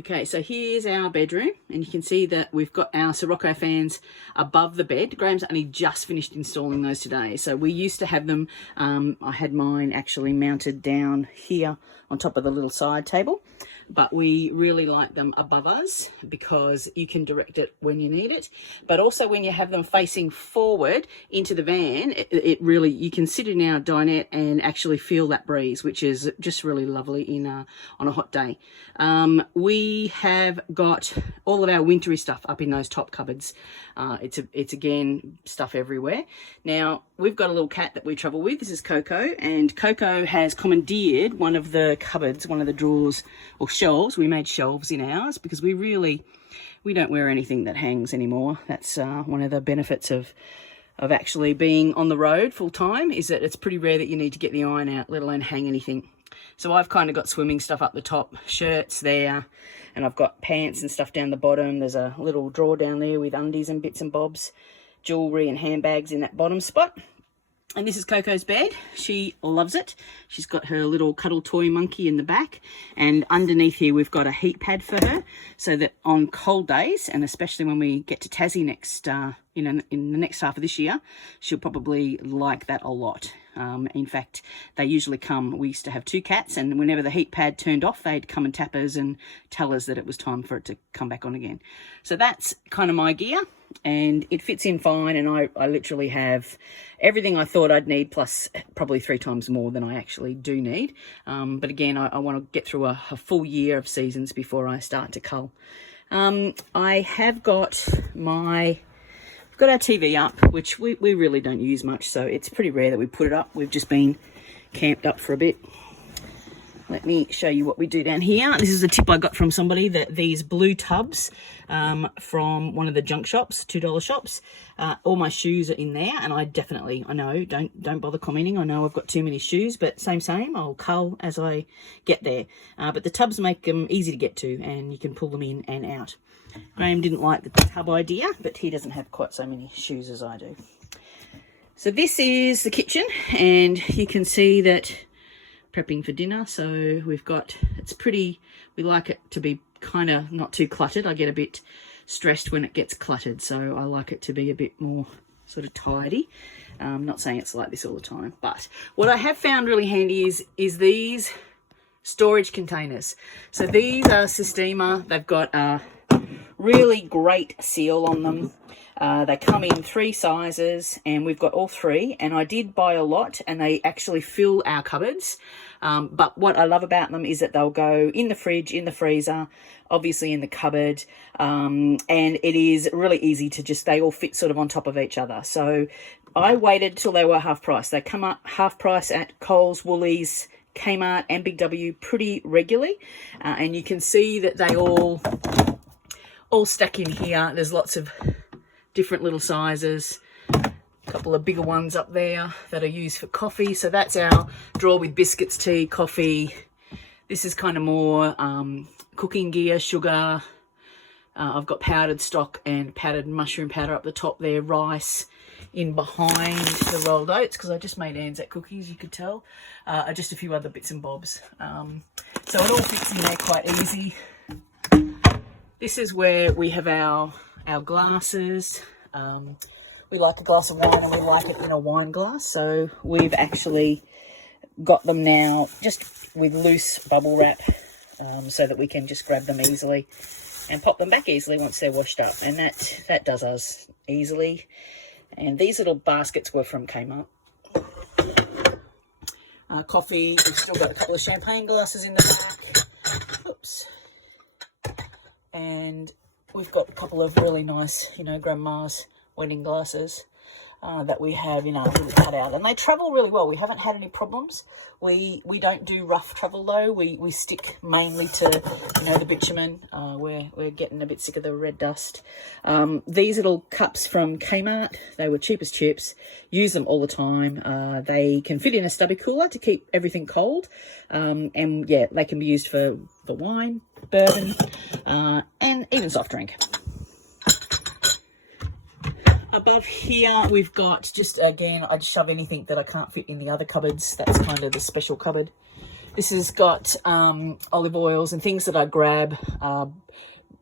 Okay, so here's our bedroom, and you can see that we've got our Sirocco fans above the bed. Graham's only just finished installing those today. So we used to have them, I had mine actually mounted down here on top of the little side table, but we really like them above us because you can direct it when you need it. But also when you have them facing forward into the van, it really, you can sit in our dinette and actually feel that breeze, which is just really lovely in on a hot day. We have got all of our wintry stuff up in those top cupboards. It's again stuff everywhere. Now we've got a little cat that we travel with. This is Coco, and Coco has commandeered one of the cupboards, one of the drawers or shelves. We made shelves in ours because we don't wear anything that hangs anymore. That's one of the benefits of actually being on the road full time, is that it's pretty rare that you need to get the iron out, let alone hang anything. So I've kind of got swimming stuff up the top, shirts there, and I've got pants and stuff down the bottom. There's a little drawer down there with undies and bits and bobs, jewellery and handbags in that bottom spot. And this is Coco's bed. She loves it. She's got her little cuddle toy monkey in the back, and underneath here we've got a heat pad for her, so that on cold days, and especially when we get to Tassie next, in the next half of this year, she'll probably like that a lot. In fact, they usually come, we used to have 2 cats, and whenever the heat pad turned off, they'd come and tap us and tell us that it was time for it to come back on again. So that's kind of my gear, and it fits in fine, and I literally have everything I thought I'd need, plus probably 3 times more than I actually do need. But again, I want to get through a full year of seasons before I start to cull. I have got we've got our TV up, which we really don't use much, so it's pretty rare that we put it up. We've just been camped up for a bit. Let me show you what we do down here. This is a tip I got from somebody, that these blue tubs from one of the junk shops, $2 shops, all my shoes are in there, and I know, don't bother commenting. I know I've got too many shoes, but same, I'll cull as I get there. But the tubs make them easy to get to, and you can pull them in and out. Graham didn't like the tub idea, but he doesn't have quite so many shoes as I do. So this is the kitchen, and you can see that prepping for dinner. So we've got, we like it to be kind of not too cluttered. I get a bit stressed when it gets cluttered, so I like it to be a bit more sort of tidy. Not saying it's like this all the time, but what I have found really handy is these storage containers. So these are Sistema. They've got a really great seal on them. They come in 3 sizes, and we've got all 3, and I did buy a lot, and they actually fill our cupboards. But what I love about them is that they'll go in the fridge, in the freezer, obviously in the cupboard, and it is really easy to they all fit sort of on top of each other. So I waited till they were half price. They come up half price at Coles, Woolies, Kmart and Big W pretty regularly, and you can see that they all stack in here. There's lots of different little sizes, a couple of bigger ones up there that are used for coffee. So that's our drawer with biscuits, tea, coffee. This is kind of more cooking gear, sugar. I've got powdered stock and powdered mushroom powder up the top there, rice in behind the rolled oats, because I just made Anzac cookies, you could tell, just a few other bits and bobs. So it all fits in there quite easy. This is where we have our glasses. We like a glass of wine, and we like it in a wine glass, so we've actually got them now just with loose bubble wrap, so that we can just grab them easily and pop them back easily once they're washed up, and that does us easily. And these little baskets were from Kmart. Coffee, we've still got a couple of champagne glasses in the back. Oops. And we've got a couple of really nice, grandma's wedding glasses that we have in our little cutout, and they travel really well. We haven't had any problems. We don't do rough travel though. We stick mainly to the bitumen. We're getting a bit sick of the red dust. These little cups from Kmart, they were cheap as chips. Use them all the time. They can fit in a stubby cooler to keep everything cold, and yeah, they can be used for wine, bourbon, and even soft drink. Above here, we've got just, again, I'd shove anything that I can't fit in the other cupboards. That's kind of the special cupboard. This has got olive oils and things that I grab,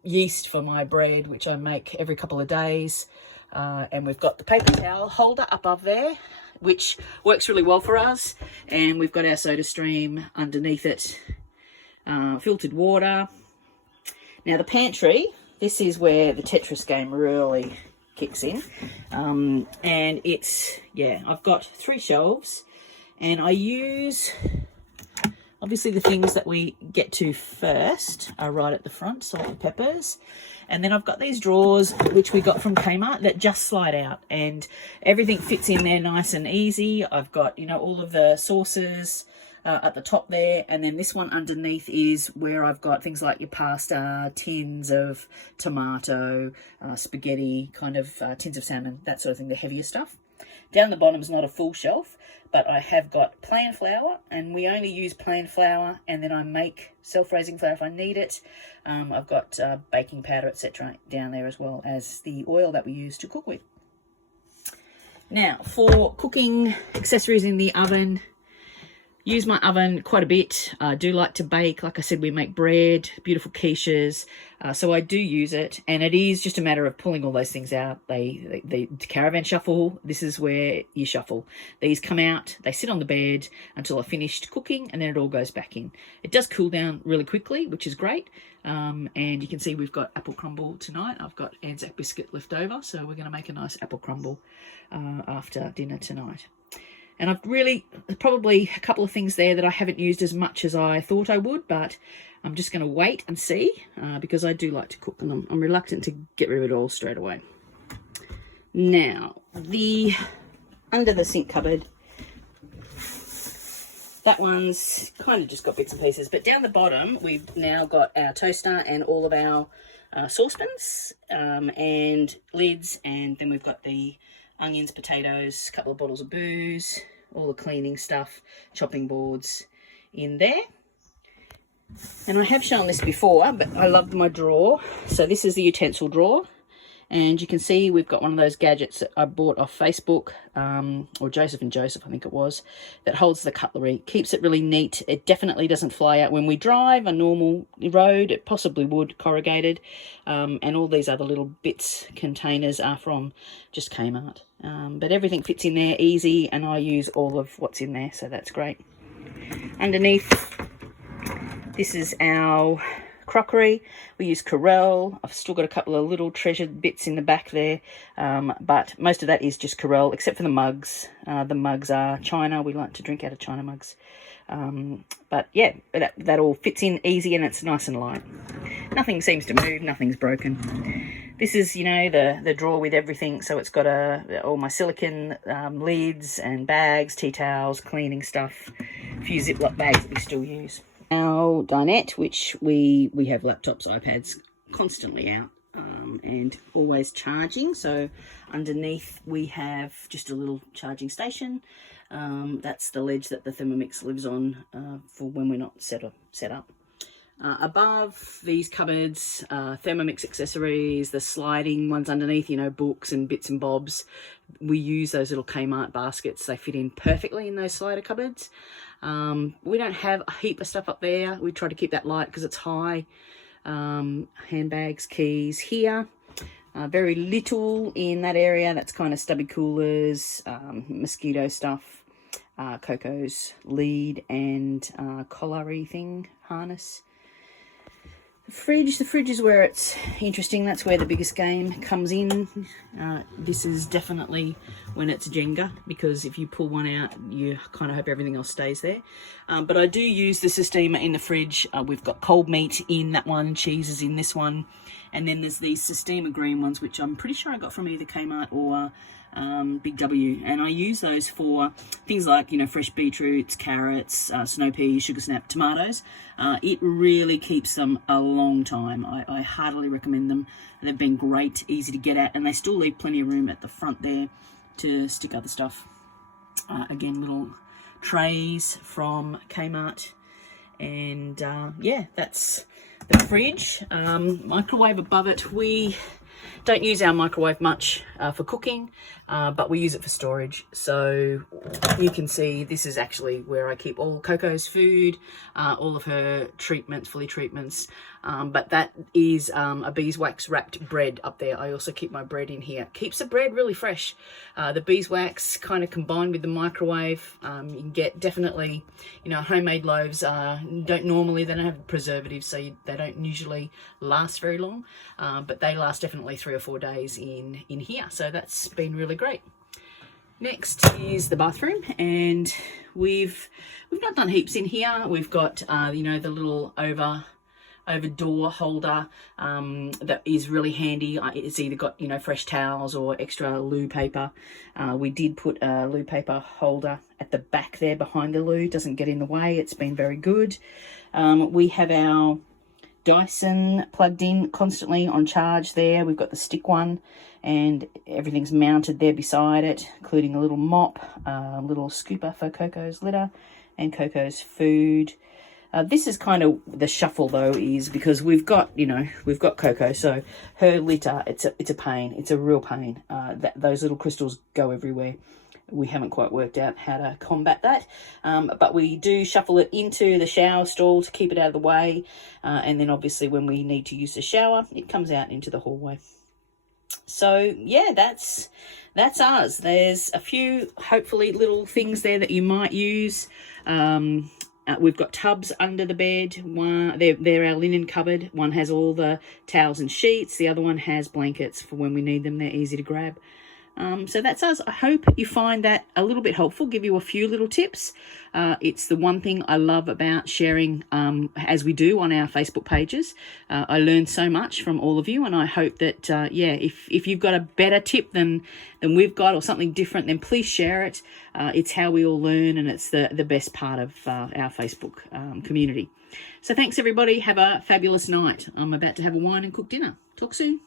yeast for my bread, which I make every couple of days. And we've got the paper towel holder above there, which works really well for us. And we've got our soda stream underneath it, filtered water. Now the pantry, this is where the Tetris game really kicks in. And it's, yeah, I've got 3 shelves, and I use, obviously the things that we get to first are right at the front, salt and peppers. And then I've got these drawers, which we got from Kmart, that just slide out, and everything fits in there nice and easy. I've got, you know, all of the sauces at the top there, and then this one underneath is where I've got things like your pasta, tins of tomato, spaghetti, kind of tins of salmon, that sort of thing, the heavier stuff. Down the bottom is not a full shelf, but I have got plain flour, and we only use plain flour, and then I make self-raising flour if I need it. I've got baking powder, etc. down there, as well as the oil that we use to cook with. Now, for cooking accessories in the oven, use my oven quite a bit. I do like to bake. Like I said, we make bread, beautiful quiches. So I do use it, and it is just a matter of pulling all those things out. The Caravan Shuffle, this is where you shuffle. These come out, they sit on the bed until I've finished cooking, and then it all goes back in. It does cool down really quickly, which is great. And you can see we've got apple crumble tonight. I've got Anzac biscuit left over, so we're going to make a nice apple crumble after dinner tonight. And I've really, probably a couple of things there that I haven't used as much as I thought I would, but I'm just going to wait and see, because I do like to cook, and I'm reluctant to get rid of it all straight away. Now, under the sink cupboard, that one's kind of just got bits and pieces, but down the bottom, we've now got our toaster and all of our saucepans and lids, and then we've got the onions, potatoes, a couple of bottles of booze, all the cleaning stuff, chopping boards in there. And I have shown this before, but I love my drawer. So this is the utensil drawer, and you can see we've got one of those gadgets that I bought off Facebook, or Joseph and Joseph, I think it was, that holds the cutlery, keeps it really neat. It definitely doesn't fly out when we drive a normal road. It possibly would, corrugated, and all these other little bits, containers, are from just Kmart. But everything fits in there easy, and I use all of what's in there, so that's great. Underneath, this is our crockery. We use Corelle. I've still got a couple of little treasured bits in the back there, but most of that is just Corelle, except for the mugs. The mugs are China. We like to drink out of China mugs. But yeah, that all fits in easy, and it's nice and light. Nothing seems to move, nothing's broken. This is, you know, the drawer with everything. So it's got all my silicone lids and bags, tea towels, cleaning stuff, a few Ziploc bags that we still use. Our dinette, which we have laptops, iPads constantly out, and always charging. So underneath we have just a little charging station. That's the ledge that the Thermomix lives on for when we're not set up. Above these cupboards, Thermomix accessories, the sliding ones underneath, you know, books and bits and bobs. We use those little Kmart baskets. They fit in perfectly in those slider cupboards. We don't have a heap of stuff up there. We try to keep that light because it's high. Handbags, keys here. Very little in that area. That's kind of stubby coolers, mosquito stuff, Coco's lead and collar-y thing, harness. The fridge is where it's interesting. That's where the biggest game comes in. This is definitely when it's Jenga, because if you pull one out, you kind of hope everything else stays there. But I do use the steamer in the fridge. We've got cold meat in that one, cheese is in this one, and then there's these steamer green ones, which I'm pretty sure I got from either Kmart or Big W, and I use those for things like, you know, fresh beetroots, carrots, snow peas, sugar snap, tomatoes. It really keeps them a long time. I heartily recommend them. They've been great, easy to get at, and they still leave plenty of room at the front there to stick other stuff. Again, little trays from Kmart, and yeah, that's the fridge. Microwave above it. We Don't use our microwave much for cooking, but we use it for storage. So you can see this is actually where I keep all Coco's food, all of her treatments, fully treatments. But that is a beeswax wrapped bread up there. I also keep my bread in here. Keeps the bread really fresh. The beeswax kind of combined with the microwave, you can get definitely, you know, homemade loaves they don't have preservatives, so they don't usually last very long, but they last definitely 3 or 4 days in here. So that's been really great. Next is the bathroom, and we've not done heaps in here. We've got you know, the little over door holder that is really handy. It's either got, you know, fresh towels or extra loo paper. We did put a loo paper holder at the back there behind the loo. Doesn't get in the way. It's been very good. We have our Dyson plugged in constantly on charge there. We've got the stick one, and everything's mounted there beside it, including a little mop, a little scooper for Coco's litter and Coco's food. This is kind of the shuffle though, is because we've got Coco, so her litter, it's a pain. It's a real pain. Those little crystals go everywhere. We haven't quite worked out how to combat that, but we do shuffle it into the shower stall to keep it out of the way, and then obviously when we need to use the shower, it comes out into the hallway. So yeah, that's ours. There's a few hopefully little things there that you might use. We've got tubs under the bed. They're our linen cupboard. One has all the towels and sheets. The other one has blankets for when we need them. They're easy to grab. So that's us. I hope you find that a little bit helpful, give you a few little tips. It's the one thing I love about sharing as we do on our Facebook pages. I learn so much from all of you, and I hope that, yeah, if you've got a better tip than we've got, or something different, then please share it. It's how we all learn, and it's the best part of our Facebook community. So thanks, everybody. Have a fabulous night. I'm about to have a wine and cook dinner. Talk soon.